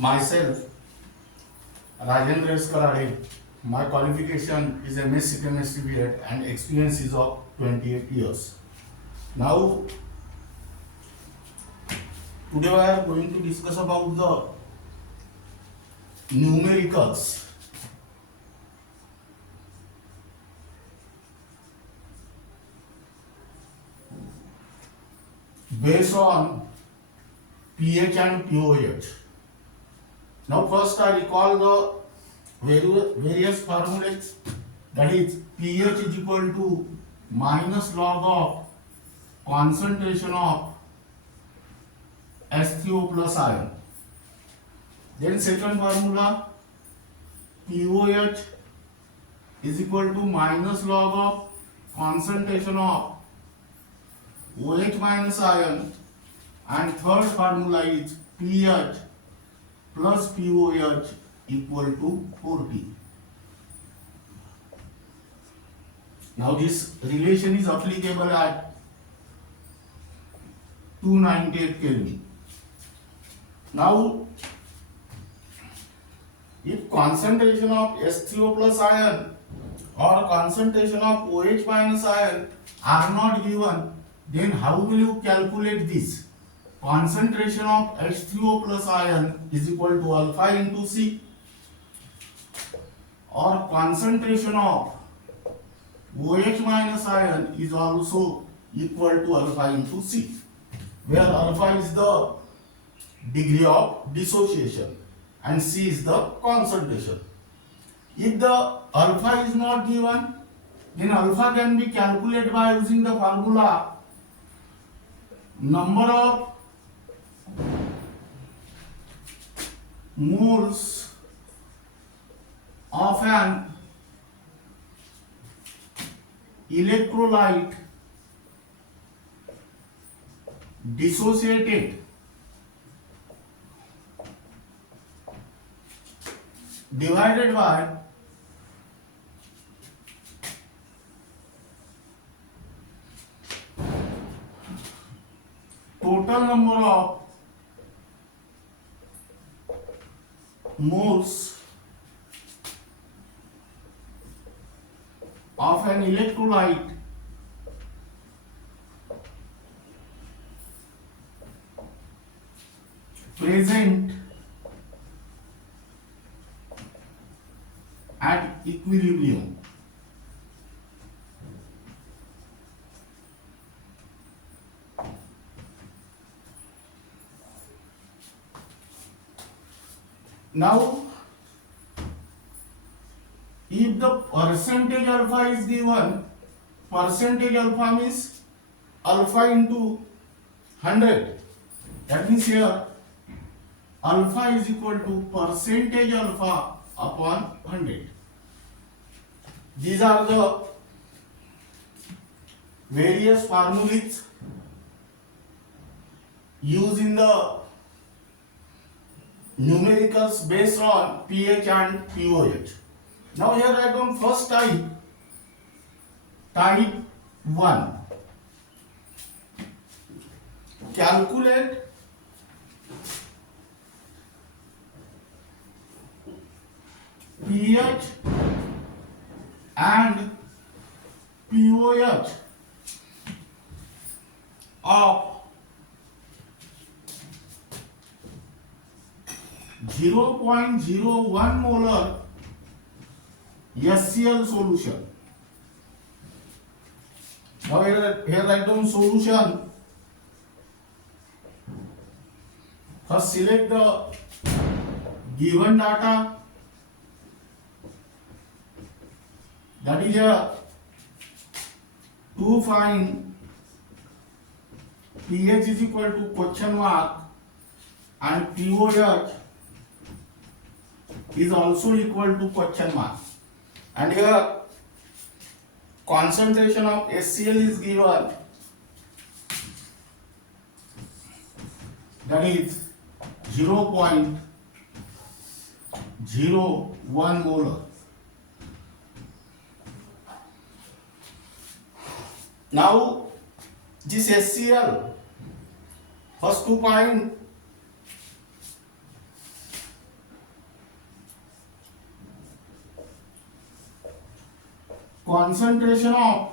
Myself, Rajendra S. Karade. My qualification is MSc Chemistry B.Ed and experience is of 28 years. Now, today we are going to discuss about the numericals. Based on pH and pOH. Now first I recall the various formulas, that is pH is equal to minus log of concentration of H3O plus ion. Then second formula, pOH is equal to minus log of concentration of OH minus ion, and third formula is pH plus pOH equal to 4T. Now this relation is applicable at 298 Kelvin. Now if concentration of H3O plus ion or concentration of OH minus ion are not given, then how will you calculate this? Concentration of H3O plus ion is equal to alpha into C, or concentration of OH minus ion is also equal to alpha into C, where alpha is the degree of dissociation and C is the concentration. If the alpha is not given, then alpha can be calculated by using the formula number of moles of an electrolyte dissociated divided by total number of moles of an electrolyte present at equilibrium. Now, if the percentage alpha is given, percentage alpha means alpha into 100. That means here alpha is equal to percentage alpha upon 100. These are the various formulas used in the numericals based on pH and pOH. Now here I come first type 1. Calculate pH and pOH of 0.01 molar HCl solution. Now here write down solution. First select the given data, that is to find pH is equal to question mark and pOH is also equal to question mark, and here concentration of HCl is given, that is 0.01 molar. Now this HCl, first to find concentration of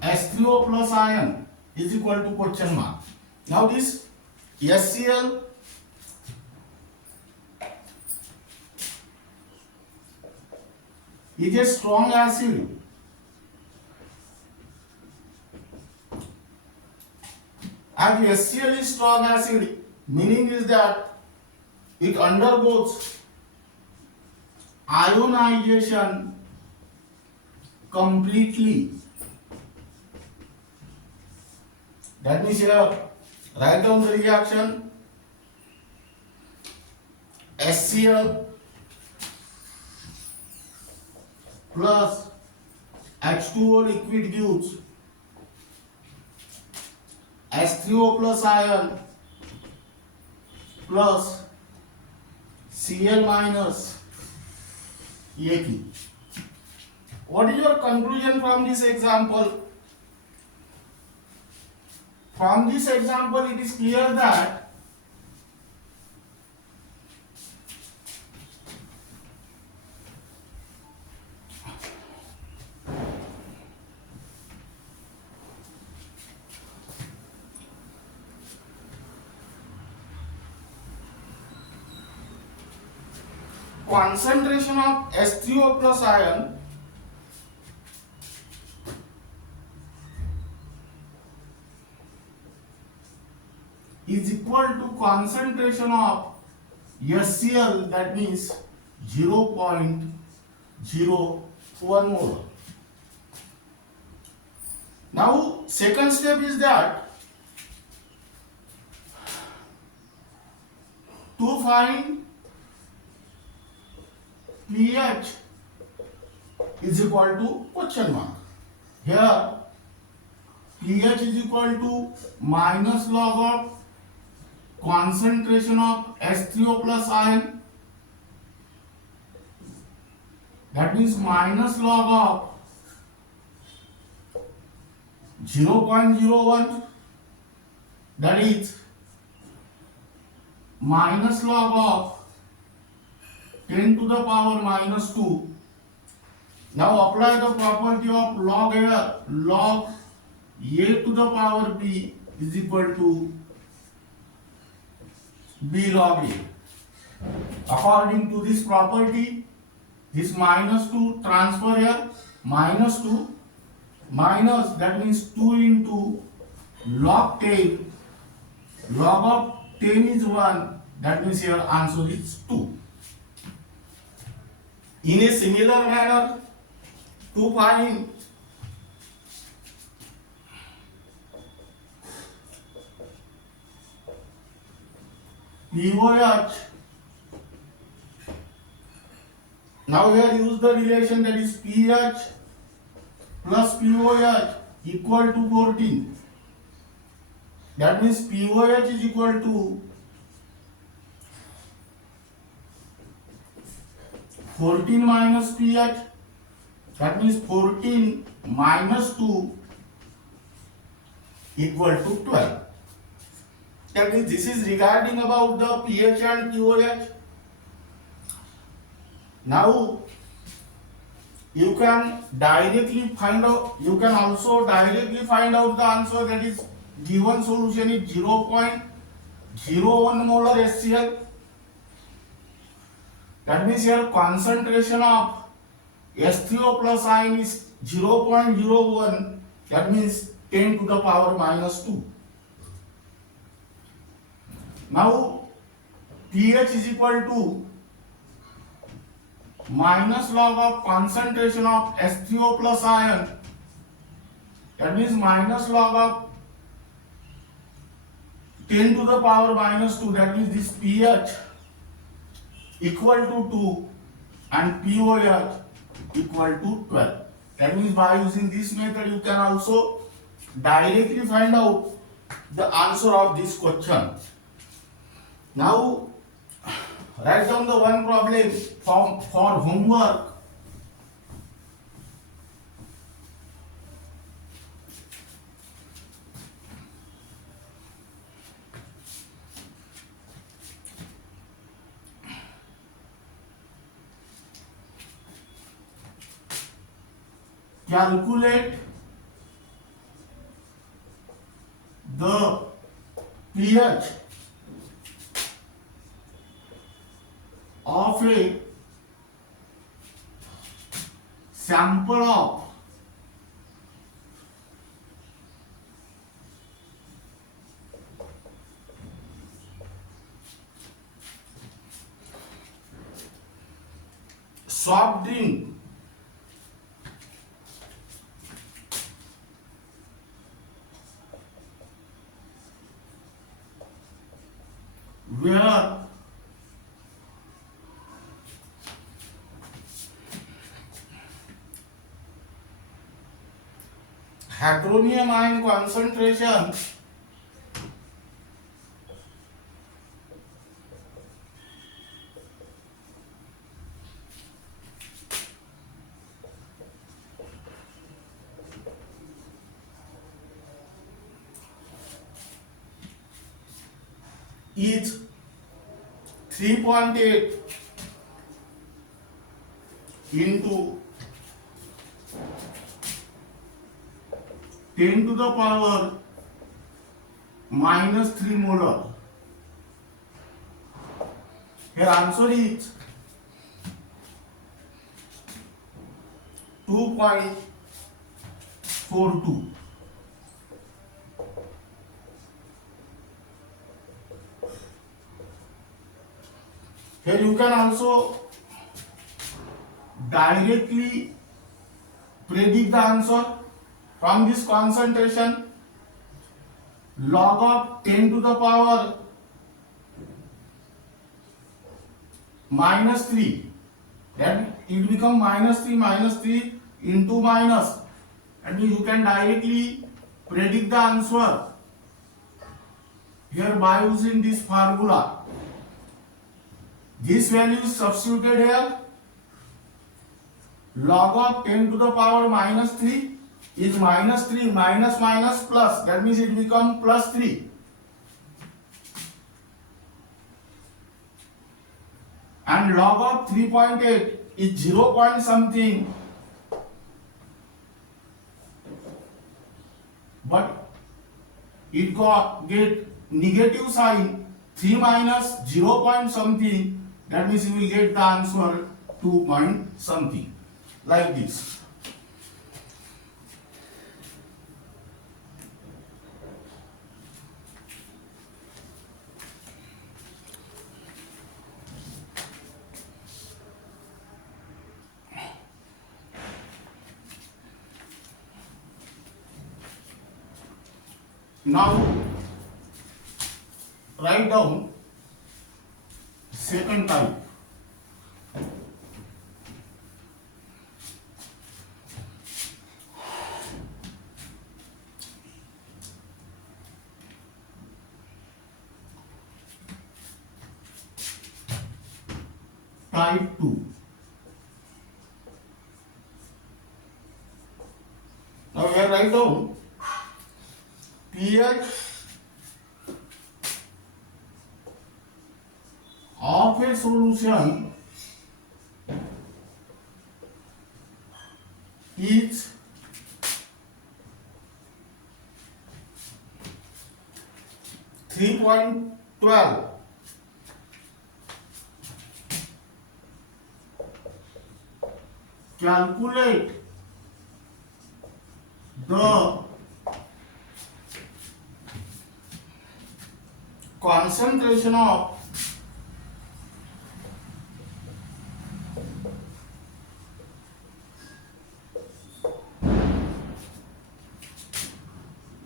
H3O plus ion is equal to question mark. Now this HCl is a strong acid. And HCl is strong acid, meaning is that it undergoes ionization completely. That means here, write down the reaction. HCl plus H2O liquid gives H3O plus ion plus Cl minus Aq. What is your conclusion from this example? From this example, it is clear that concentration of H3O plus ion is equal to concentration of HCl, that means 0.01 molar. Now second step is that to find pH is equal to question mark. Here pH is equal to minus log of concentration of H3O plus ion, that means minus log of 0.01, that is minus log of 10 to the power minus 2. Now apply the property of log here. Log A to the power B is equal to B log A. According to this property, this minus 2 transfer here, minus 2 minus, that means 2 into log 10. Log of 10 is 1, that means here answer is 2. In a similar manner, to find pOH, now here use the relation, that is pH plus pOH equal to 14. That means pOH is equal to 14 minus pH, that means 14 minus 2 equal to 12. That means this is regarding about the pH and pOH. Now you can directly find out, you can also directly find out the answer, that is given solution is 0.01 molar HCl. That means here concentration of H3O plus ion is 0.01, that means 10 to the power minus 2. Now pH is equal to minus log of concentration of H3O plus ion, that means minus log of 10 to the power minus 2, that means this pH equal to 2 and pOH equal to 12. That means by using this method you can also directly find out the answer of this question. Now write down the one problem for homework. calculate the pH of a sample of soft drink where hydronium ion concentration is 3.8 into 10 to the power minus 3 molar. Here answer is 2.42. Here you can also directly predict the answer from this concentration. Log of 10 to the power minus 3, then it become minus 3 into minus, and you can directly predict the answer here by using this formula. This value is substituted here. Log of 10 to the power minus 3 is minus 3 minus minus plus, that means it become plus 3. And log of 3.8 is 0 point something, but it get negative sign, 3 minus 0 point something, that means you will get the answer 2 point something, like this. Now write down second type. Type 2. Now here write down pH of a solution is 3.12. Calculate the concentration of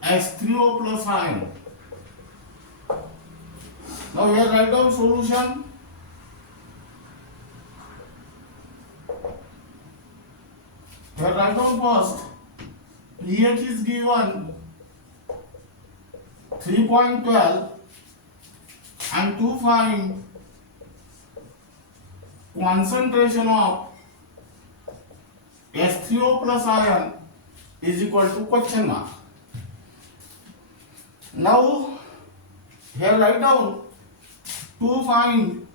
H3O plus ion. Now here write down solution. Here write down first pH is given 3.12, and to find concentration of H3O plus ion is equal to question mark. Now here write down to find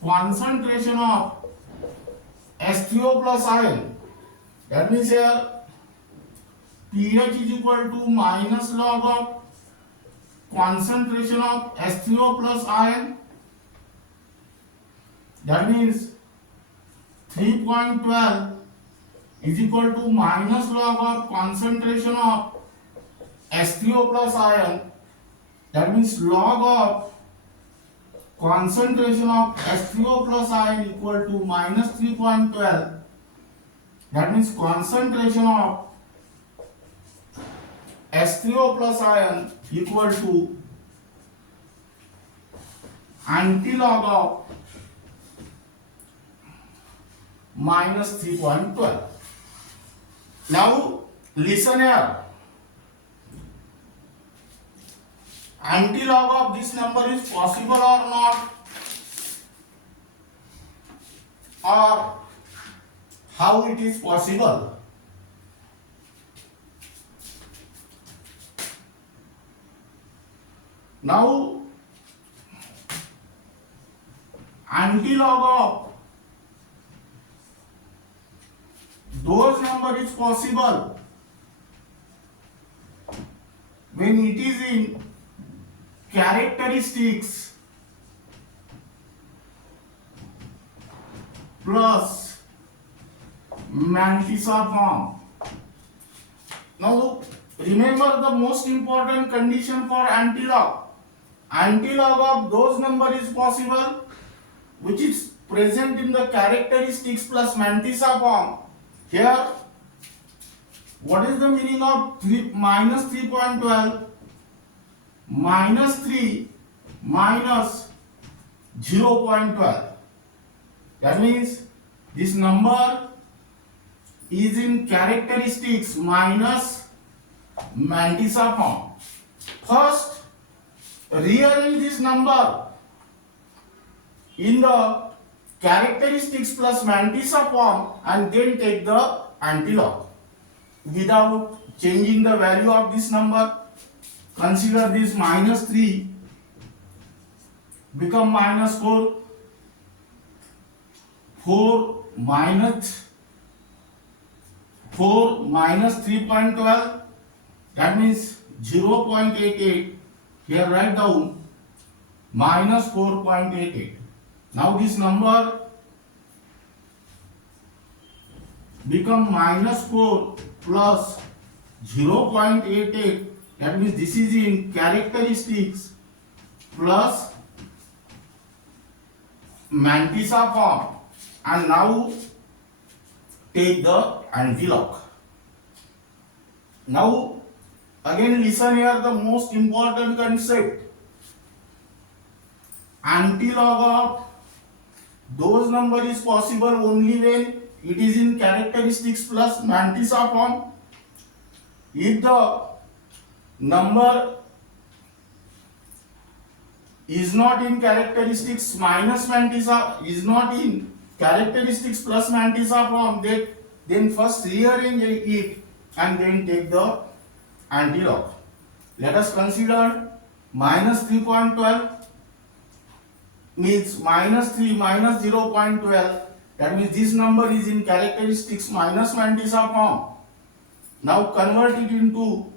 concentration of H3O plus ion. That means here pH is equal to minus log of concentration of H3O plus ion. That means 3.12 is equal to minus log of concentration of H3O plus ion. That means log of concentration of H3O plus ion equal to minus 3.12. That means concentration of H3O plus ion equal to antilog of minus 3.12. Now listen here. Antilog of this number is possible or not, or how it is possible? Now antilog of those number is possible when it is in characteristics plus mantissa form. Now remember the most important condition for antilog. Antilog of those number is possible which is present in the characteristics plus mantissa form. Here, what is the meaning of minus 3.12? Minus 3 minus 0.12. That means this number is in characteristics minus mantissa form. First, rearrange this number in the characteristics plus mantissa form and then take the antilog without changing the value of this number. Consider this minus 3 become minus 4, 4 minus 3.12, that means 0.88. Here write down minus 4.88. Now this number become minus 4 plus 0.88. That means this is in characteristics plus mantissa form. And now take the antilog. Now again listen here, the most important concept. Antilog of those number is possible only when it is in characteristics plus mantissa form. If the number is not in characteristics minus mantissa, is not in characteristics plus mantissa form, then first rearrange it and then take the antilog. Let us consider minus 3.12 means minus 3 minus 0.12. That means this number is in characteristics minus mantissa form. Now convert it into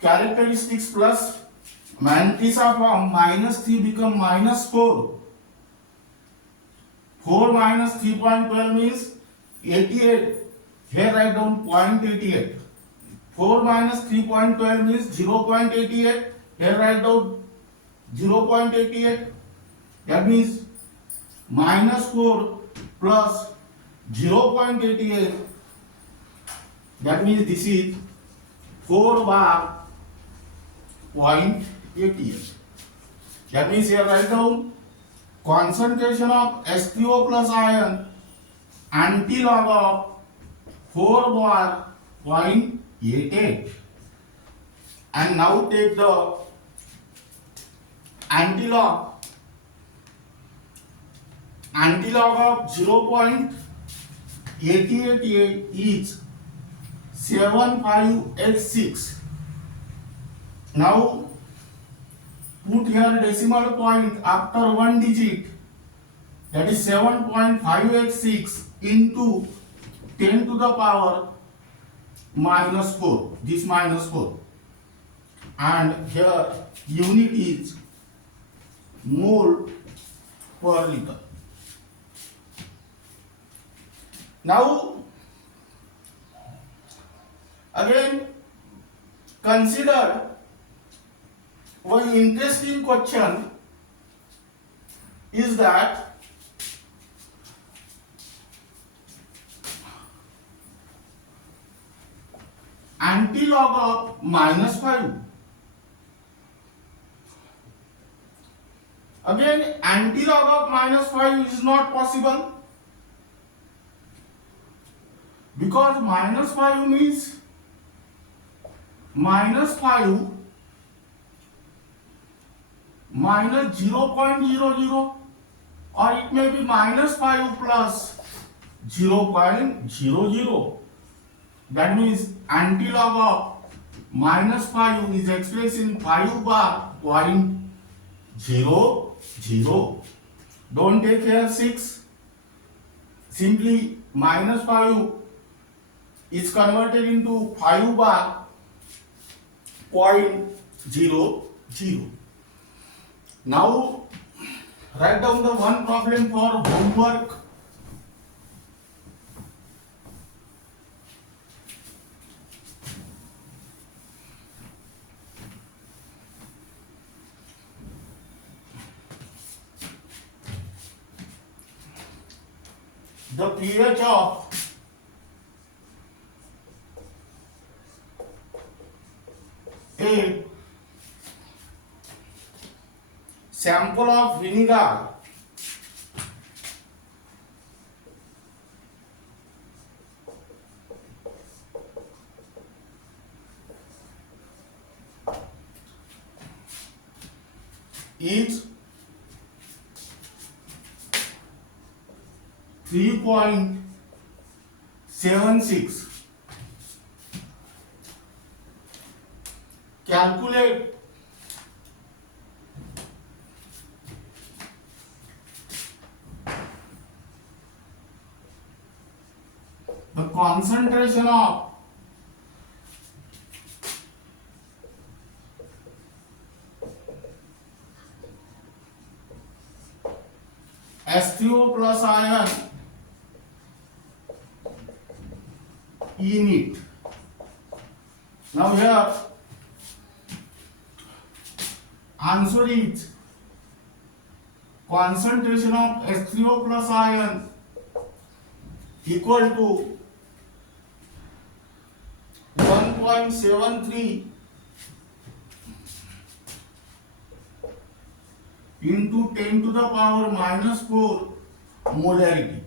characteristics plus mantissa form. Minus 3 become minus 4. 4 minus 3.12 means 88. Here write down 0.88. 4 minus 3.12 means 0.88. Here write down 0.88. That means minus 4 plus 0.88. That means this is 4 bar 0.88. That means here write down concentration of H3O plus ion antilog of 4 bar 0.88. And now take the antilog. Antilog of 0.888 is 7586. Now put here decimal point after one digit, that is 7.586. into 10 to the power minus 4, this minus 4, and here unit is mole per liter. Now again consider one interesting question is that antilog of minus 5. Again, antilog of minus 5 is not possible because minus 5 means minus 5 minus 0.00, or it may be minus 5 plus 0.00. That means antilog of minus 5 is expressed in 5 bar 0.00. Don't take here 6. Simply minus 5 is converted into 5 bar 0.00. Now write down the one problem for homework. The pH of a sample of vinegar is 3.76. Calculate the concentration of H3O plus ion in it. Now here answer is concentration of H3O plus ion equal to 1.73 into 10 to the power minus 4 molarity.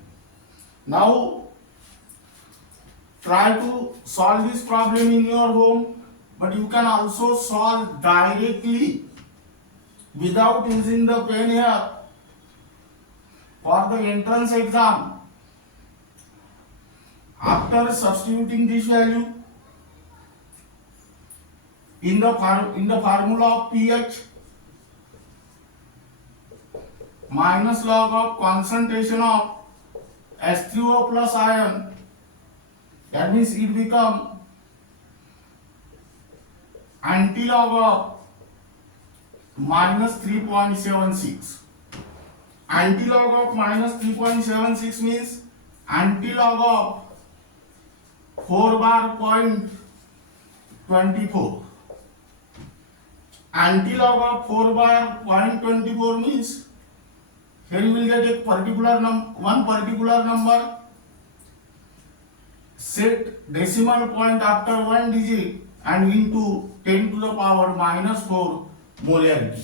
Now try to solve this problem in your home, but you can also solve directly without using the pen here for the entrance exam. After substituting this value in the formula of pH minus log of concentration of H3O plus ion, that means it become antilog of minus 3.76. Antilog of minus 3.76 means antilog of 4 bar 0.24. Antilog of 4 bar 0.24 means here you will get a particular one particular number, set decimal point after one digit and into 10 to the power minus 4 molarity.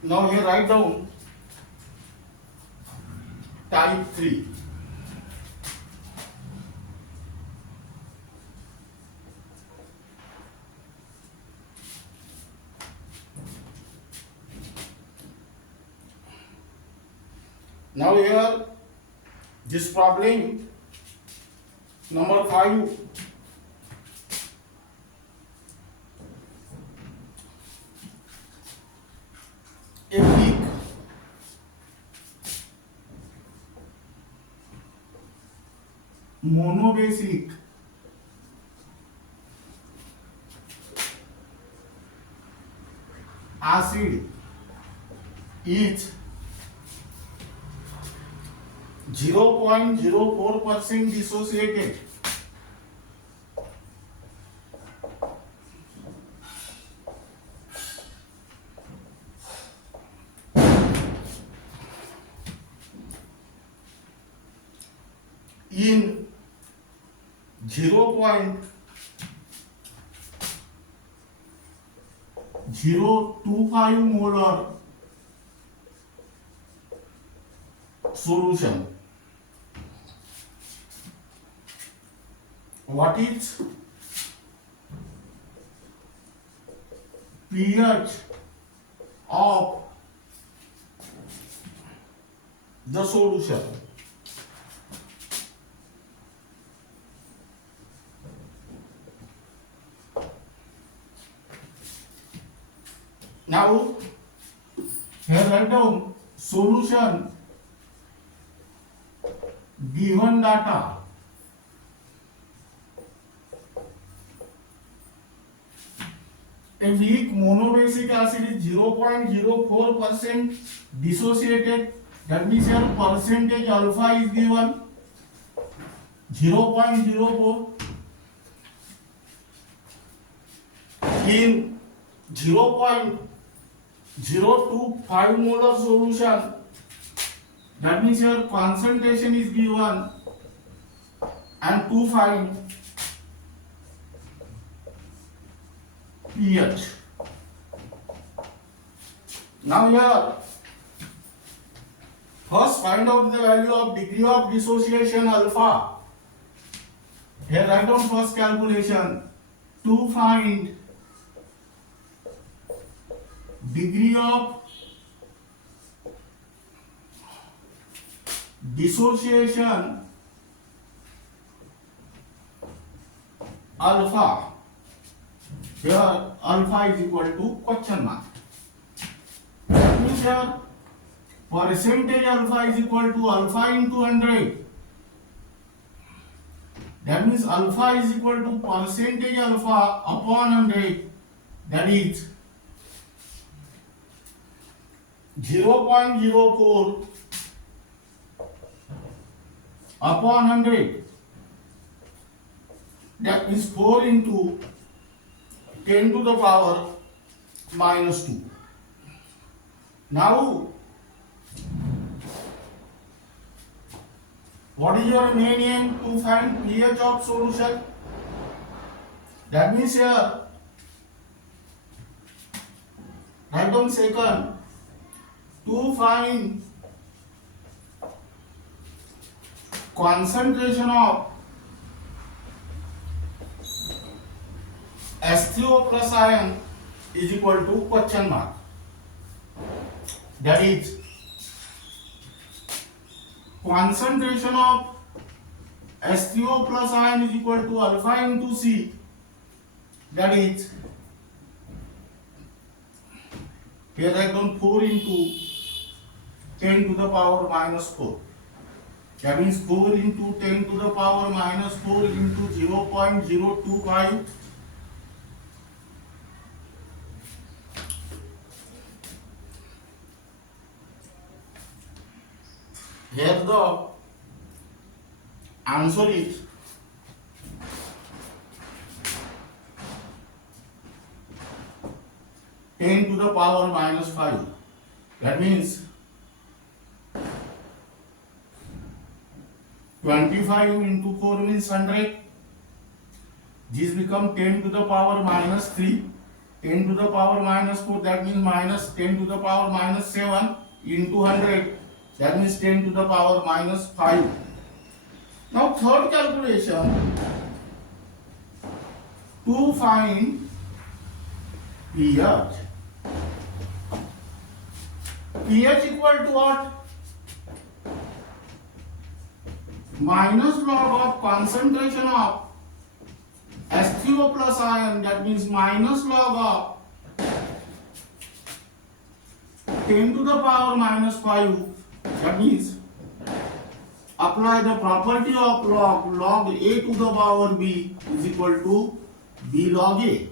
Now here write down type 3. Now here this problem number 5. A weak monobasic acid is 0.04% dissociated in 0.025 molar solution. What is pH of the solution? Now here write down solution, given data. A weak monobasic acid is 0.04% dissociated. That means your percentage alpha is given 0.04. In 0.025 molar solution, that means your concentration is given, and to find pH. Now here, first find out the value of degree of dissociation alpha. Here write down first calculation. To find degree of dissociation alpha. Here alpha is equal to question mark. That means here percentage alpha is equal to alpha into 100. That means alpha is equal to percentage alpha upon 100. That is 0.04 upon 100. That is 4 into 10 to the power minus 2. Now, what is your main aim? To find pH of solution. That means here, write down second. To find concentration of H3O plus ion is equal to question mark. That is concentration of H3O plus ion is equal to alpha into C. That is, here I done 4 into 10 to the power minus 4. That means 4 into 10 to the power minus 4 into 0.025. Here the answer is 10 to the power minus 5. That means 25 into 4 means 100. This become 10 to the power minus 3. 10 to the power minus 4, that means minus 10 to the power minus 7 into 100. that means 10 to the power minus 5. Now third calculation, to find pH. pH equal to what? Minus log of concentration of H3O plus ion, that means minus log of 10 to the power minus 5, that means apply the property of log A to the power B is equal to B log A.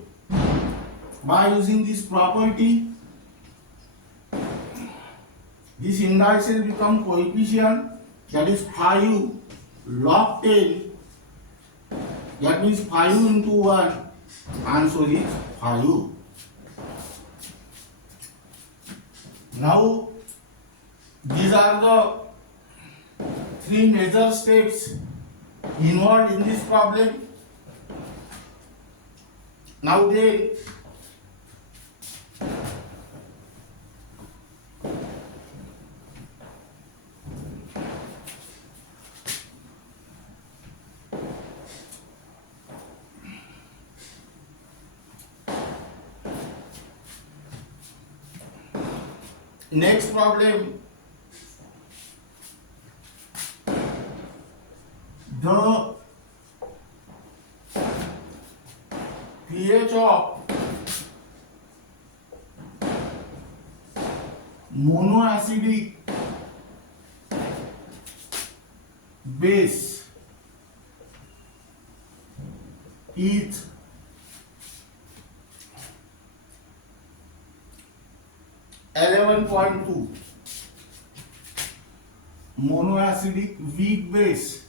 By using this property, this indices become coefficient, that is 5 log 10, that means 5 into 1, answer is 5. Now these are the 3 major steps involved in this problem. Now then, next problem, the pH of monoacidic base is 11.2. Monoacidic weak base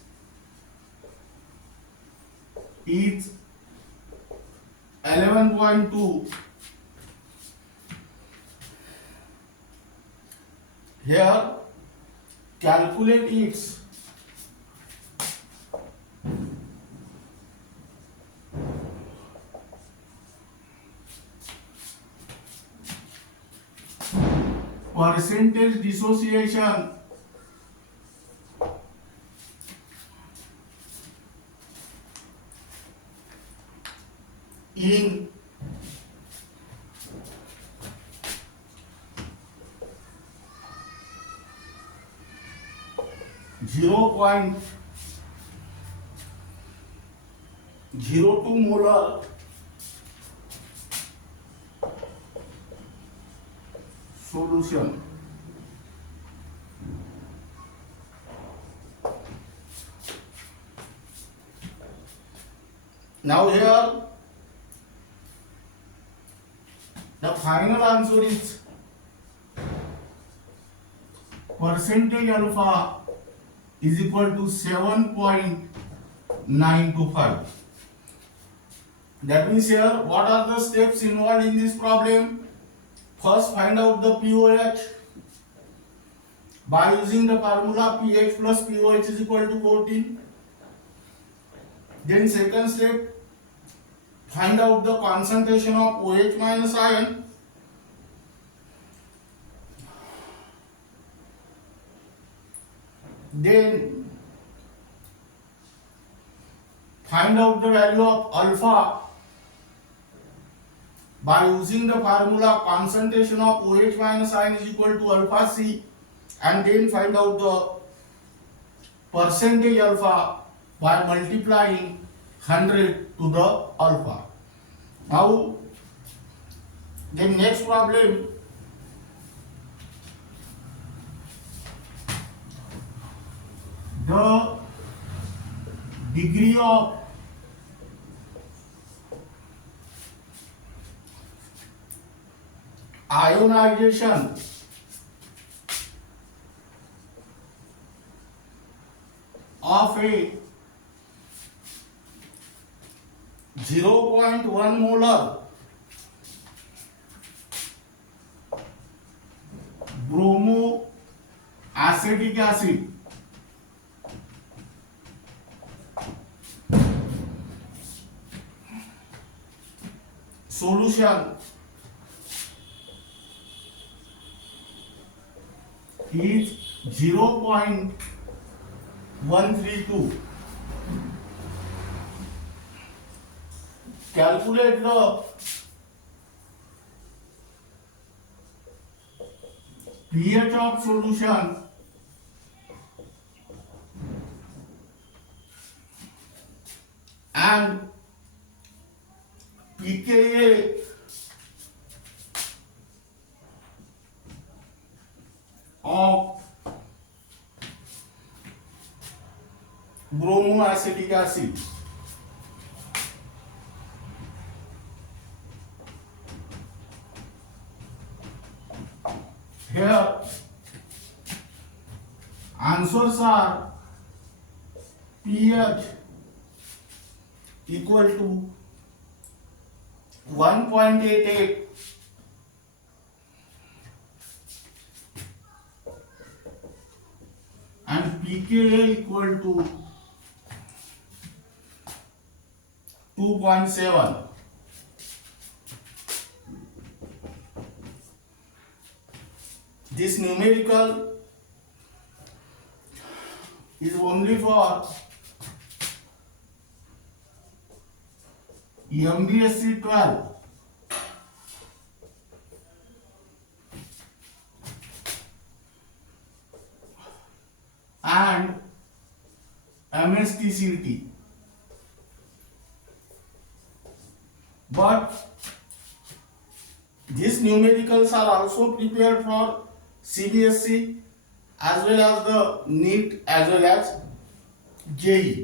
is 11.2. Here calculate its percentage dissociation in .02 molar solution. Now here the final answer is percentage alpha is equal to 7.925. That means here what are the steps involved in this problem? First, find out the pOH by using the formula pH plus pOH is equal to 14. Then second step, find out the concentration of OH minus ion. Then find out the value of alpha by using the formula concentration of OH minus ion is equal to alpha C, and then find out the percentage alpha by multiplying 100 to the alpha. Now the next problem, the degree of ionization of a 0.1 molar bromoacetic acid solution is 0.132. Calculate the pH of solution and pKa of bromoacetic acid. Here answers are pH equal to 1.88 and pKa equal to 2.7. This numerical is only for MBSE 12 and MHT-CET. But these numericals are also prepared for CBSE as well as the NEET as well as JEE.